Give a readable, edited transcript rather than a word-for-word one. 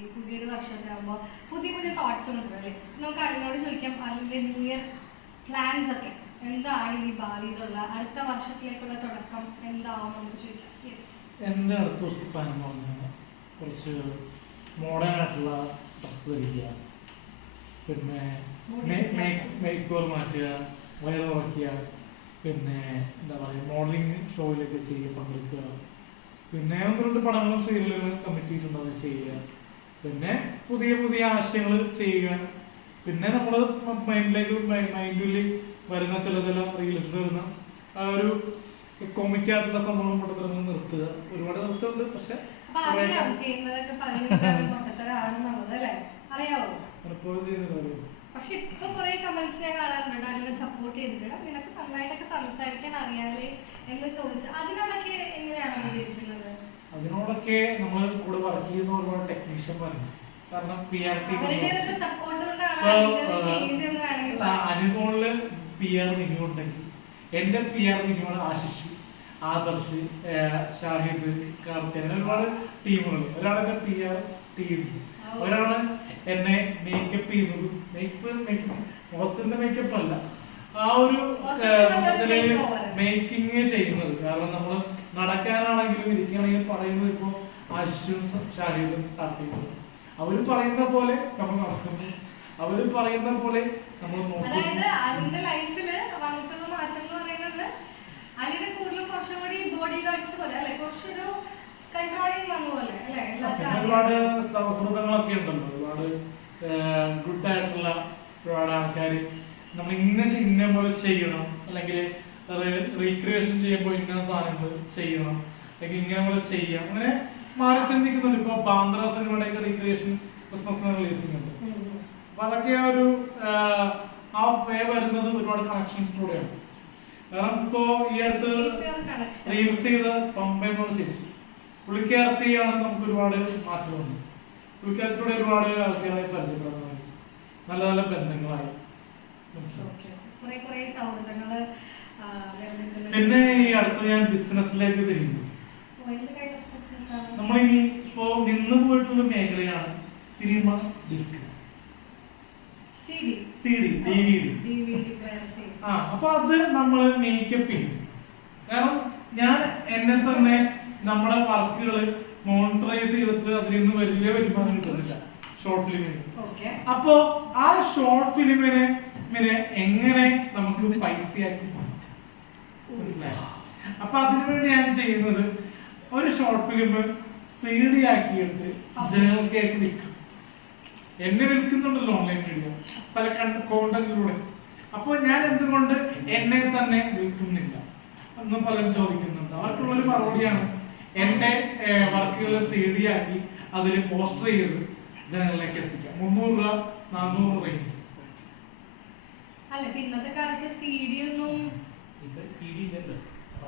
ഈ പുതിയൊരു വർഷമൊക്കെ ആകുമ്പോൾ പുതിയ പുതിയ തോട്ട്സ് ഉണ്ട് അല്ലേ? നമുക്ക് അതിനോട് ചോദിക്കാം, അതിൻ്റെ ന്യൂ ഇയർ പ്ലാൻസ് ഒക്കെ എന്താണ്, ഈ ഭാവിയിലുള്ള അടുത്ത വർഷത്തിലേക്കുള്ള തുടക്കം എന്താവും നമുക്ക് ചോദിക്കാം. എൻ്റെ അടുത്ത ദിവസം പ്ലാൻ എന്ന് പറഞ്ഞാൽ കുറച്ച് മോഡേൺ ആയിട്ടുള്ള ഡ്രസ്സ് ധരിക്കുക, പിന്നെ മേക്ക് ഓവർ മാറ്റുക, വയറ് കുറയ്ക്കുക, പിന്നെ എന്താ പറയുക മോഡലിംഗ് ഷോയിലൊക്കെ ചെയ്യുക, പങ്കെടുക്കുക, പിന്നെ ഒന്ന് രണ്ട് പടങ്ങളും സീരിയലുകൾ കമ്മിറ്റ് ചെയ്തിട്ടുണ്ട് അത് ചെയ്യുക, പിന്നെ പുതിയ പുതിയ ആശയങ്ങൾ ചെയ്യുക, പിന്നെ നമ്മൾ മൈൻഡിൽ വരുന്ന ചില റീൽസ് വരുന്ന ആ ഒരു കോമിക്കായിട്ടുള്ള സംഭവം പൊട്ടത്തരങ്ങൾ നിർത്തുക. ഒരുപാട് നിർത്തുന്നുണ്ട്, പക്ഷെ പക്ഷെ ഇപ്പൊ കുറെ കമന്റ്സ് ഞാൻ കാണാറുണ്ട്, അതിനെ സപ്പോർട്ട് ചെയ്തിട്ട് നിനക്ക് നന്നായിട്ടൊക്കെ സംസാരിക്കാൻ അറിയാലേ എന്ന് ചോദിച്ചു. അതിനോടൊക്കെ എങ്ങനെയാണ് വിലയിരുത്തുന്നത്? അതിനോടൊക്കെ നമ്മൾ കൂടെ വർക്ക് ചെയ്യുന്ന ഒരുപാട് ടെക്നീഷ്യന്മാരുണ്ട്. കാരണം അനുഭവങ്ങളില് PR മിനിമം ഉണ്ടെങ്കിൽ എന്റെ PR മിനിമമാണ് ആശിഷ്, ആദർശ്, ഷാഹിദ്, കാർത്തി, അങ്ങനെ ഒരുപാട് ടീമുകൾ. ഒരാളെന്റെ PR ടീം, ഒരാള് എന്നെ മേക്കപ്പ് ചെയ്യുന്നത്, മുഖത്തിന്റെ മേക്കപ്പ് അല്ല, ആ ഒരു മേക്കിങ് ചെയ്യുന്നത്. കാരണം നമ്മൾ നടക്കാനാണെങ്കിലും ഇരിക്കുകയാണെങ്കിലും പറയുന്നത് ഇപ്പോൾ ആശിഷും ഷാഹിദും കാർത്തിക്കും അവര് പറയുന്ന പോലെ നമ്മൾ നടക്കുന്നു, അവര് പറയുന്ന പോലെ നമ്മൾ നോക്കുന്നു. ഒരുപാട് സൗഹൃദങ്ങളൊക്കെ ഉണ്ടല്ലോ, ഒരുപാട് ഗുഡ് ആയിട്ടുള്ള ഒരുപാട് ആൾക്കാർ നമ്മൾ ഇന്ന പോലെ ചെയ്യണം, അല്ലെങ്കിൽ റീക്രിയേഷൻ ചെയ്യുമ്പോൾ ഇന്ന സാധനങ്ങൾ ചെയ്യണം, അല്ലെങ്കിൽ ഇങ്ങനെ പോലെ ചെയ്യാം, അങ്ങനെ മാറി ചിന്തിക്കുന്നുണ്ട്. ഇപ്പൊ ബാന്ദ്ര സിനിമയുടെയൊക്കെ റീക്രിയേഷൻ ക്രിസ്മസിന് റിലീസിംഗ് ഉണ്ട്. അപ്പൊ അതൊക്കെ ഒരു ആ വേ വരുന്നത് ഒരുപാട് കണക്ഷൻസിലൂടെയാണ്. കാരണം ഇപ്പോ ഈ അടുത്ത് റീൽസ് ചെയ്ത് പമ്പയെന്നോട് ചേച്ചി പുള്ളിക്കാരത്തിയാണ് നമുക്ക് ഒരുപാട് മാറ്റമുണ്ട്. പുള്ളിക്കാരത്തിലൂടെ ഒരുപാട് ആൾക്കാരെ പരിചയപ്പെടുന്നതായി, നല്ല നല്ല ബന്ധങ്ങളായി. പിന്നെ ഈ അടുത്ത് ഞാൻ ബിസിനസ്സിലേക്ക് തിരിയുന്നു. നമ്മളിനി ഇപ്പോ നിന്ന് പോയിട്ടുള്ള മേഖലയാണ് സിനിമ ഡിസ്ക്, CD, DVD. അപ്പൊ അത് നമ്മൾ മേക്കപ്പ് ചെയ്യും. കാരണം ഞാൻ എന്നെ തന്നെ നമ്മുടെ വർക്കുകൾ മോണിറ്ററൈസ് ചെയ്തിട്ട് അതിൽ നിന്ന് വലിയ വരുമാനം കിട്ടുന്നില്ല ഷോർട്ട് ഫിലിമിന്. അപ്പോ ആ ഷോർട്ട് ഫിലിമിനെ എങ്ങനെ നമുക്ക് പൈസയാക്കി മനസ്സിലായോ? അപ്പൊ അതിനുവേണ്ടി ഞാൻ ചെയ്യുന്നത് ഒരു ഷോർട്ട് ഫിലിം CD ആക്കിയിട്ട് ജനങ്ങൾക്കായിട്ട് വിൽക്കും. എന്നെ വിൽക്കുന്നുണ്ടല്ലോ ഓൺലൈൻ മീഡിയ പല കോണ്ടന്റിലൂടെ. അപ്പോൾ ഞാൻ എന്തുകൊണ്ട് എന്നെ തന്നെ വിൽക്കുന്നില്ല എന്നും പലരും ചോദിക്കുന്നുണ്ട്. അവർക്കുള്ളൊരു മറുപടിയാണ് എന്റെ വർക്കുകൾ CD ആക്കി അതിൽ പോസ്റ്റർ ചെയ്ത് ജനങ്ങളിലേക്ക് എത്തിക്കാം. 300 രൂപ 400 റേഞ്ച്. അല്ല ഇന്നത്തെ കാലത്ത് CD ഒന്നും ഇത് CD ഇല്ലല്ലോ.